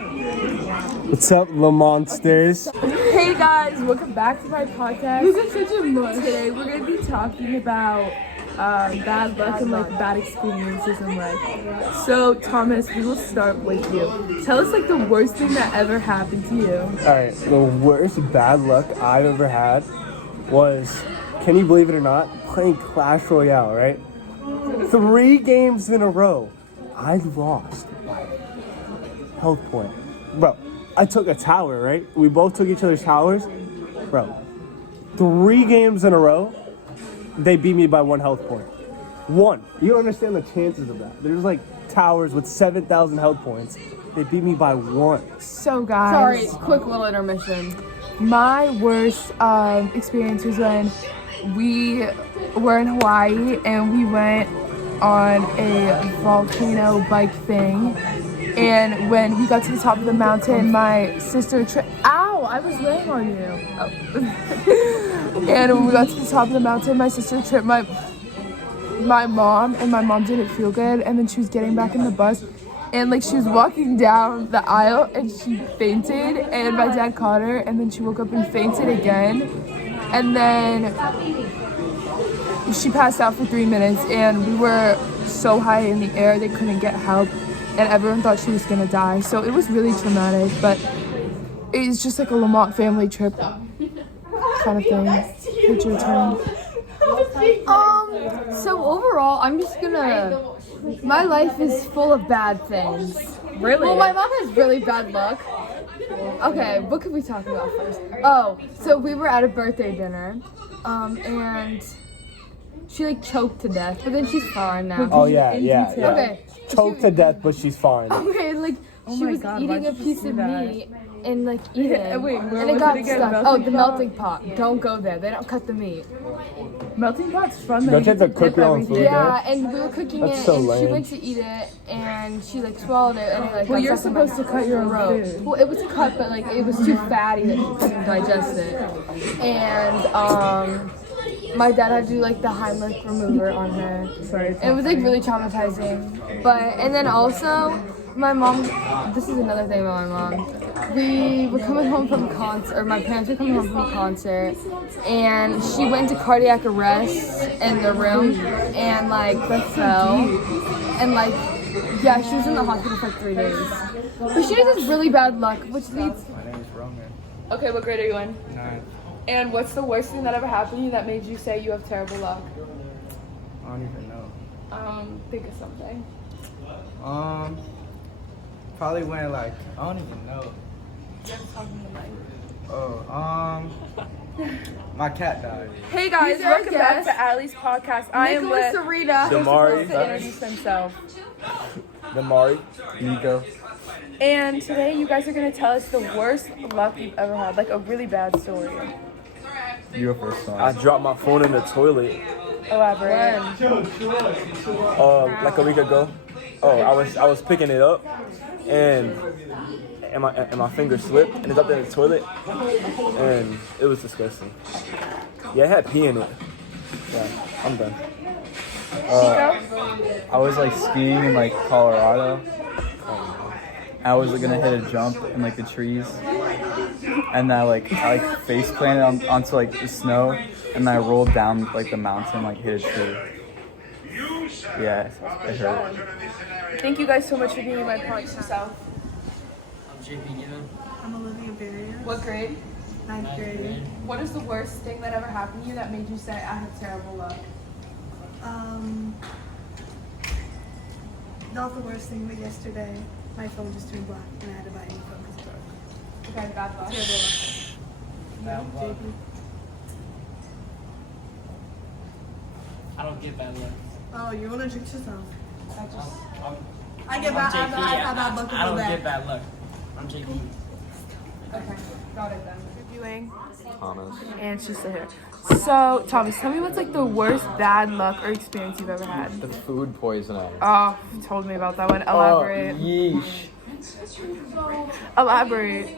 What's up, Le Monsters? Hey guys, welcome back to my podcast. This is such a mush. Today we're gonna be talking about bad luck and like bad experiences in life. So Thomas, we will start with you. Tell us like the worst thing that ever happened to you. Alright, the worst bad luck I've ever had was, can you believe it or not, playing Clash Royale, right? 3 games in a row, I lost by health point. Bro, I took a tower, right? We both took each other's towers. Bro, 3 games in a row, they beat me by 1 health point. 1. You don't understand the chances of that. There's like towers with 7,000 health points. They beat me by 1. So guys, Sorry, quick little intermission. my worst experience was when we were in Hawaii and we went on a volcano bike thing. And when we got to the top of the mountain, my sister Ow! I was laying on you. Oh. And when we got to the top of the mountain, my sister tripped my mom, and my mom didn't feel good. And then she was getting back in the bus, and like she was walking down the aisle, and she fainted. And my dad caught her, and then she woke up and fainted again. And then she passed out for 3 minutes, and we were so high in the air they couldn't get help. And everyone thought she was gonna die, so it was really traumatic. But it's just like a Lamont family trip kind of thing. It's your turn. So overall, I'm just gonna. My life is full of bad things. Really? Well, my mom has really bad luck. Okay, what could we talk about first? Oh, so we were at a birthday dinner, and she like choked to death, but then she's fine now. Oh yeah. Okay. Choked to death, but she's fine. Okay, like she my was God, eating why a did you piece do of that? meat and like eating, Wait, where and it was got it again? stuck. Melting The pot? melting pot. Don't go there. They don't cut the meat. Melting pot's fun. Don't you have to cook your own food? Yeah, and we were cooking That's it, so and she lame. went to eat it, and she like swallowed it, and it like. Well, got you're stuck in my supposed to cut your own throat. food. Well, it was cut, but like it was too fatty that she couldn't digest it, and my dad had to do like the Heimlich remover on her. Sorry. It was like really traumatizing. But and then also my mom, this is another thing about my mom. We were coming home from a concert, or my parents were coming home from a concert, and she went into cardiac arrest in the room and like fell. And like, yeah, she was in the hospital for 3 days. But she has this really bad luck, which leads. My name is Roman. Okay, what grade are you in? 9. And what's the worst thing that ever happened to you that made you say you have terrible luck? I don't even know. Think of something. Probably when like I don't even know. Oh, my cat died. Hey guys, Who's our welcome back guest? to Allie's podcast. I am Nicholas Lit. Sarita. Damari. To introduce himself. Damari. Nico. And today you guys are gonna tell us the worst luck you've ever had, like a really bad story. You go first, I dropped my phone in the toilet Elaborate. like a week ago. I was picking it up and my finger slipped and it's up in the toilet and it was disgusting. Yeah, it had pee in it. Yeah, I'm done. I was like skiing in like Colorado. I was gonna hit a jump in like the trees, and I face planted onto like the snow, and I rolled down like the mountain, like hit a tree. Yeah, it hurt. Thank you guys so much for being in my podcast yourself. I'm JP Given. I'm Olivia Barrios, What grade? 9th grade. What is the worst thing that ever happened to you that made you say I have terrible luck? Not the worst thing, but yesterday my phone just turned black and I had to buy a new phone because it broke. Okay, bad luck. Bad luck. JP. I don't get bad luck. Oh, you wanna jinx yourself? I'm I get I'm bad. JP. I bad luck I don't with get that. bad luck. I'm JP. Okay, got it then. Reviewing. Thomas. And she's still here. So, Thomas, tell me what's like the worst bad luck or experience you've ever had. The food poisoning. Oh, you told me about that one. Elaborate. Yeesh. Elaborate.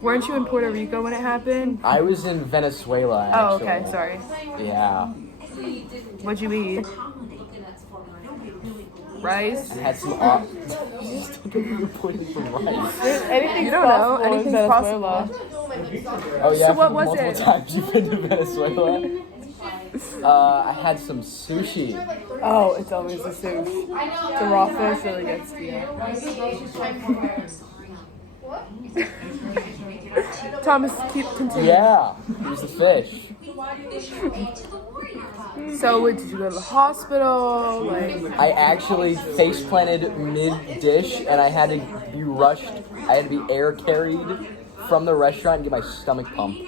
Weren't you in Puerto Rico when it happened? I was in Venezuela, Oh, actually. okay, sorry. Yeah. What'd you eat? Rice. I had some. You're pointing from rice. Anything's possible. Anything's possible. Oh yeah. So what was multiple it? times you've been to Venezuela. I had some sushi. Oh, it's always the sushi. The raw fish really gets to you. Thomas, keep continuing. Yeah, here's the fish. So, did you go to the hospital? Like, I actually face planted mid dish, and I had to be rushed. I had to be air carried from the restaurant and get my stomach pumped.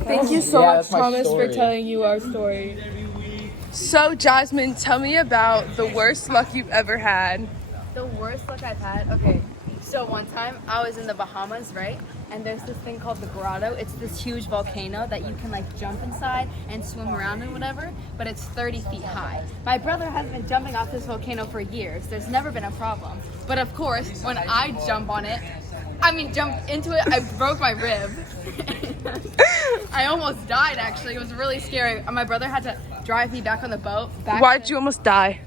thank you so Yeah, much, that's my Thomas, story. for telling you our story. So, Jasmine, tell me about the worst luck you've ever had. The worst luck I've had? Okay. So one time I was in the Bahamas, right? And there's this thing called the Grotto. It's this huge volcano that you can like jump inside and swim around and whatever, but it's 30 feet high. My brother has been jumping off this volcano for years. There's never been a problem. But of course, when I jump into it, I broke my rib. I almost died actually. It was really scary. My brother had to drive me back on the boat. Why'd you almost die?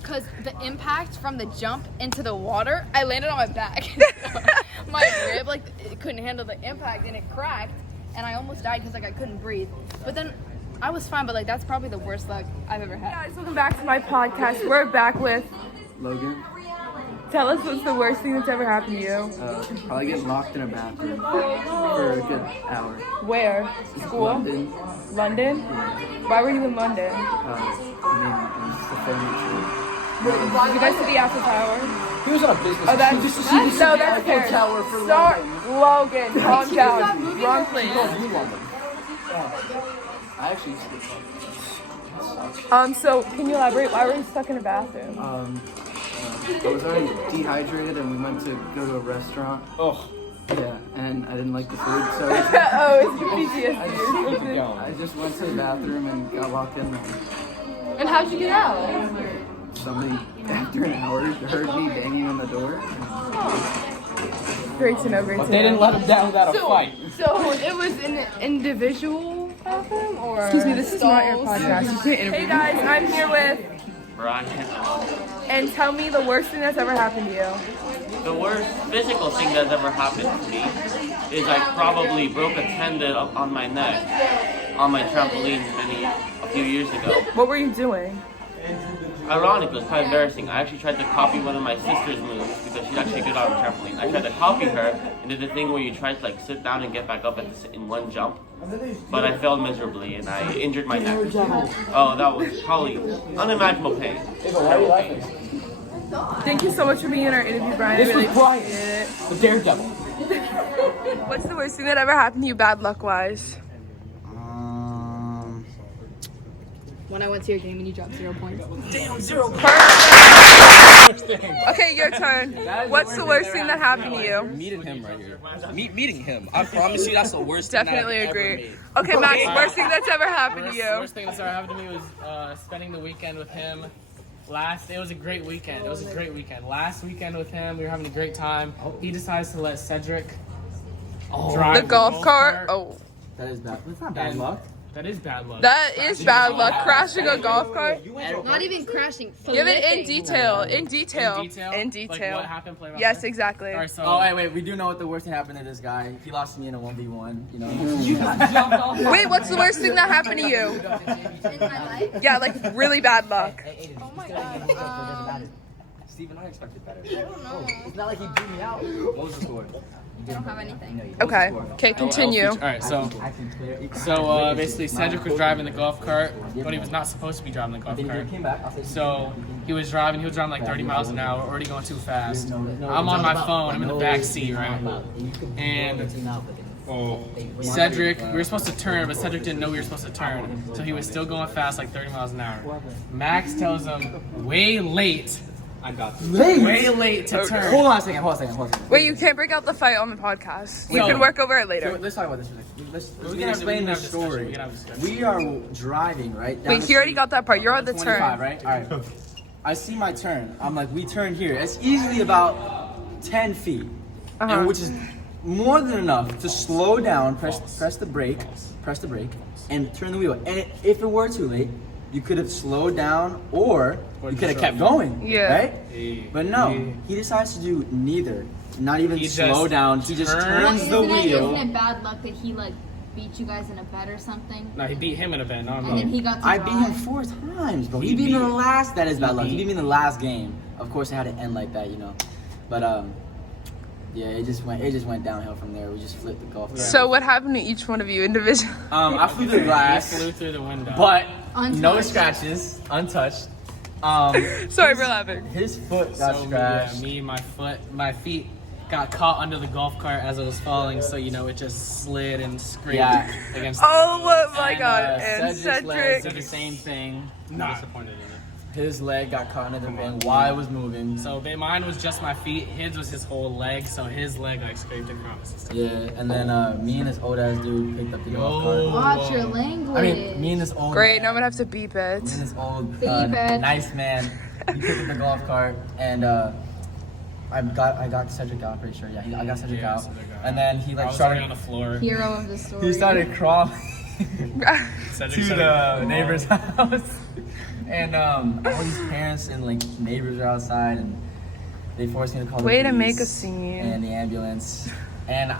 Because the impact from the jump into the water, I landed on my back. My rib, like, it couldn't handle the impact and it cracked. And I almost died because, like, I couldn't breathe. But then I was fine, but, like, that's probably the worst luck I've ever had. Guys, welcome back to my podcast. We're back with, Logan, tell us what's the worst thing that's ever happened to you. probably get locked in a bathroom for a good hour. Where? School? London, London? Why were you in London? I mean, it's the family trip. Did you guys see the Eiffel Tower? He was on a business. Oh, that's Paris. Tower for Sorry, Logan, calm down. Wrong place. I actually skipped. So can you elaborate? Why were you stuck in a bathroom? I was already dehydrated and we went to go to a restaurant. Oh, Yeah, and I didn't like the food, so Oh, it's PTSD. I just went to the bathroom and got locked in there. And how'd you get out? Somebody, after an hour, heard me banging on the door. Great to know, great to know. they didn't let him down without a fight. So it was an individual bathroom, or? Excuse me, this is not your podcast. You can't interview. Hey guys, I'm here with. Brian. And tell me the worst thing that's ever happened to you. The worst physical thing that's ever happened to me is I probably broke a tendon on my neck on my trampoline a few years ago. What were you doing? Ironically, it was kind of embarrassing. I actually tried to copy one of my sister's moves because she's actually good on a trampoline. I tried to copy her and did the thing where you try to like sit down and get back up in one jump. But I failed miserably and I injured my neck. Oh, that was probably unimaginable pain. Terrible pain. Thank you so much for being in our interview, Brian. This I really was Brian, appreciate it. the daredevil. What's the worst thing that ever happened to you, bad luck wise? When I went to your game and you dropped 0 points. Okay, your turn. What's the worst thing that happened to you? Meeting him right here. Meeting him. I promise you that's the worst Definitely thing I've agree. ever made. Okay, Max, worst thing that's ever happened to The you. worst thing that's ever happened to me was spending the weekend with him. It was a great weekend. Last weekend with him, we were having a great time. He decides to let Cedric drive The golf cart? Oh, That is bad. That's not bad luck. That is bad luck. that is bad luck. Crashing a golf cart? Not even crashing. Give it in detail. In In detail. detail? In Like detail. what happened? Play by Yes, play? exactly. Alright, so Oh, wait, we do know what the worst thing happened to this guy. He lost me in a 1v1, you know. Wait, what's the worst thing that happened to you? In my life? Yeah, like really bad luck. Oh my god. Steven, I expected better. I don't know. It's not like he beat me out. What was the score? I don't have anything. Okay. Okay, continue. Alright, so basically Cedric was driving the golf cart, but he was not supposed to be driving the golf cart. So he was driving like 30 miles an hour, already going too fast. I'm on my phone, I'm in the back seat, right? And Cedric, we were supposed to turn, but Cedric didn't know we were supposed to turn. So he was still going fast, like 30 miles an hour. Max tells him way late. I got this. Way late to turn. Hold on a second. Wait, you can't break out the fight on the podcast. We No. can work over it So, later. let's talk about this for a second. Let's We can explain the have a discussion, story. we can have a discussion. We are driving, right? down Wait, the he already street. got that part. You're on the 25, turn. right? All right. I see my turn. I'm like, we turn here. It's easily about 10 feet, and which is more than enough to slow down, press the brake, and turn the wheel. And if it were too late, you could have slowed down, or you could have kept going. Yeah. Right? But no, he decides to do neither. Not even He slow just down. He just turns Isn't the it wheel. bad luck that he like beat you guys in a bet or something? No, he beat him in a bet, not And then me. he got to I beat drive. him 4 times, bro. He He beat me in the beat- last. That is bad luck. He beat- beat me in the last game. Of course, it had to end like that, you know. But yeah, it just went downhill from there. We just flipped the golf cart. So what happened to each one of you individually? I flew through the He glass, flew through the window. but no Untouched. scratches, untouched. Sorry for laughing. His foot got So scratched. my feet got caught under the golf cart as it was falling, so you know it just slid and scraped Yeah. against. Oh my And, god! And Cedric's legs did Cedric. the same thing. Not disappointed in it. His leg got caught in the thing while it was moving. So mine was just my feet. His was his whole leg. So his leg like scraped across. Yeah, and then me and this old ass dude picked up the golf Oh. cart. Watch your language. I mean, me and this old Great. Now I'm gonna have to beep it. me and this old Beep it. nice man. He picked up the golf cart, and I got Cedric out. Pretty sure. Yeah, I got Cedric Yeah, out, Cedric got and then he I like was already on started. the floor. Hero of the story. He started crawling Cedric to started the crawling. neighbor's house, and all these parents and like neighbors are outside, and they forced me to call. Way the to make a police scene. And the ambulance. And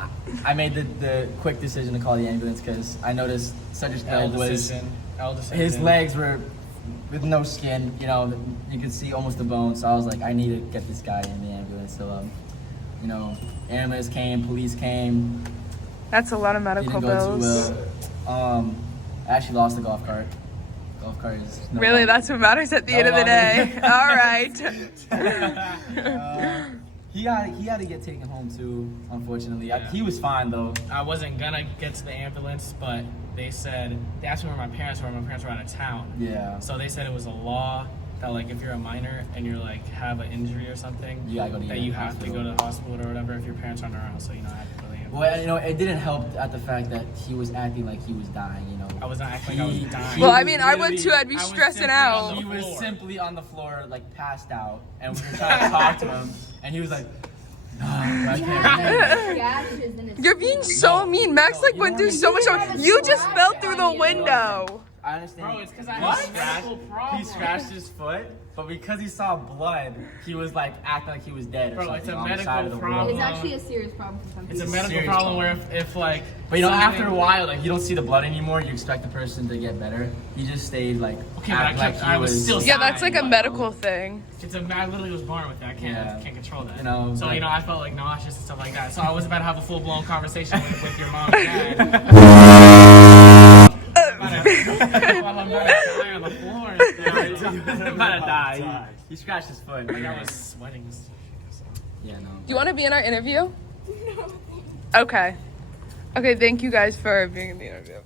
I made the quick decision to call the ambulance because I noticed Cedric's leg was. His legs were with no skin, you know, you could see almost the bone. So I was like, I need to get this guy in the ambulance. So, you know, ambulance came, police came. That's a lot of medical Didn't go bills. too well. I actually lost the golf cart. Golf cart is no Really, longer- that's what matters at the No end of the longer. day. All right. He had to get taken home too. Unfortunately, he was fine though. I wasn't gonna get to the ambulance, but they asked me where my parents were. My parents were out of town. Yeah. So they said it was a law that like if you're a minor and you're like have an injury or something, You gotta go to that the you have to hospital. go to the hospital or whatever if your parents aren't around. So you know I had to go to the ambulance. Well, you know, it didn't help at the fact that he was acting like he was dying. You know. I was not acting like I was dying. Well, I was mean, I would literally- too. I'd be I was stressing simply out. on He the was floor. simply on the floor, like passed out, and we were trying to talk to him, and he was like, "No, I can't." Gashes in his You're being so mean. Max like went through so much. You just fell through the window. I understand. Bro, it's 'cause I What? have a medical problem. He scratched his foot, but because he saw blood, he was like acting like he was dead or Bro, something it's a on the side medical of the problem. road. It's actually a serious problem for some It's people. a medical serious problem where problem. if like. But you know, after a something- while, like you don't see the blood anymore. You expect the person to get better. He just stayed like. Okay, but I acting kept- he I was still Yeah, that's like a medical thing. I literally was born with that. I Yeah. can't control that. You know, so like- you know, I felt like nauseous and stuff like that. So I was about to have a full blown conversation with your mom and dad. While I'm about to die on the floor. He was about to die. He scratched his foot. Like I was sweating. Yeah, no. Do you want to be in our interview? No. Okay. Okay, thank you guys for being in the interview.